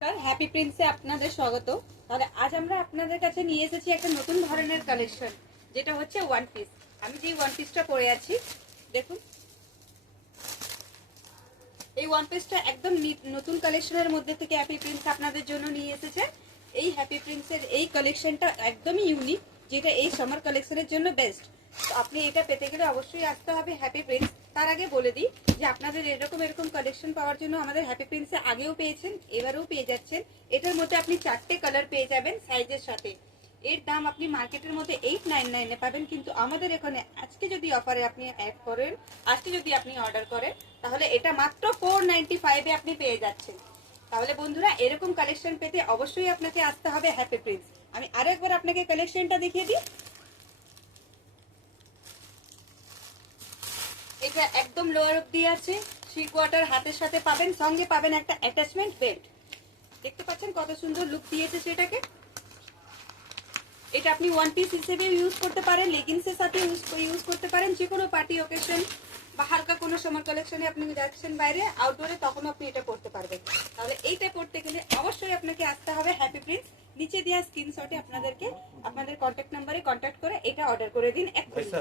Happy প্রিন্সে আপনাদের স্বাগত। তাহলে আজ আমরা আপনাদের কাছে নিয়ে এসেছি একটা নতুন ধরনের কালেকশন, যেটা হচ্ছে ওয়ান পিস। আমি যে ওয়ান পিসটা পরে আছি, দেখুন এই ওয়ান পিসটা একদম নতুন কালেকশনের মধ্যে থেকে হ্যাপি প্রিন্স আপনাদের জন্য নিয়ে এসেছে। এই হ্যাপি প্রিন্সের এই কালেকশনটা একদমই ইউনিক, যেটা এই সামার কালেকশনের জন্য বেস্ট। তো আপনি এটা পেতে গেলে অবশ্যই আসতে হবে হ্যাপি প্রিন্স। তার আগে বলে দিই যে আপনাদের এরকম কালেকশন পাওয়ার জন্য আমাদের হ্যাপি প্রিন্সে আগেও পেয়েছেন, এবারেও পেয়ে যাচ্ছেন। এটার মধ্যে আপনি 4টে কালার পেয়ে যাবেন সাইজের সাথে। এর দাম আপনি মার্কেটের মধ্যে 899 পাবেন, কিন্তু আমাদের এখানে আজকে যদি অফারে আপনি অ্যাড করেন, আজকে যদি আপনি অর্ডার করেন, তাহলে এটা মাত্র 495 আপনি পেয়ে যাচ্ছেন। তাহলে বন্ধুরা, এরকম কালেকশন পেতে অবশ্যই আপনাকে আসতে হবে হ্যাপি প্রিন্স। আমি আরেকবার আপনাকে কালেকশনটা দেখিয়ে দিই। এটা একদম লোয়ার অব্দি আছে, 3 কোয়ার্টার হাতের সাথে পাবেন, সঙ্গে পাবেন একটা অ্যাটাচমেন্ট বেল্ট। দেখতে পাচ্ছেন কত সুন্দর লুক দিয়েছে সেটাকে। এটা আপনি ওয়ান পিস হিসেবে ইউজ করতে পারেন, লেগিংসের সাথে ইউজ করতে পারেন, যে কোনো পার্টি অকেশন বা হালকা কোনো সমর কালেকশনে আপনি যাচ্ছেন বাইরে আউটডোরে, তখন আপনি এটা পড়তে পারবেন। তাহলে এইটা পড়তে গেলে অবশ্যই আপনাকে আসতে হবে হ্যাপি প্রিন্স। নিচে দেওয়া স্ক্রিনশটে আপনাদেরকে আপনাদের কন্ট্যাক্ট নাম্বারে কন্ট্যাক্ট করে এটা অর্ডার করে দিন এক্ষুনি।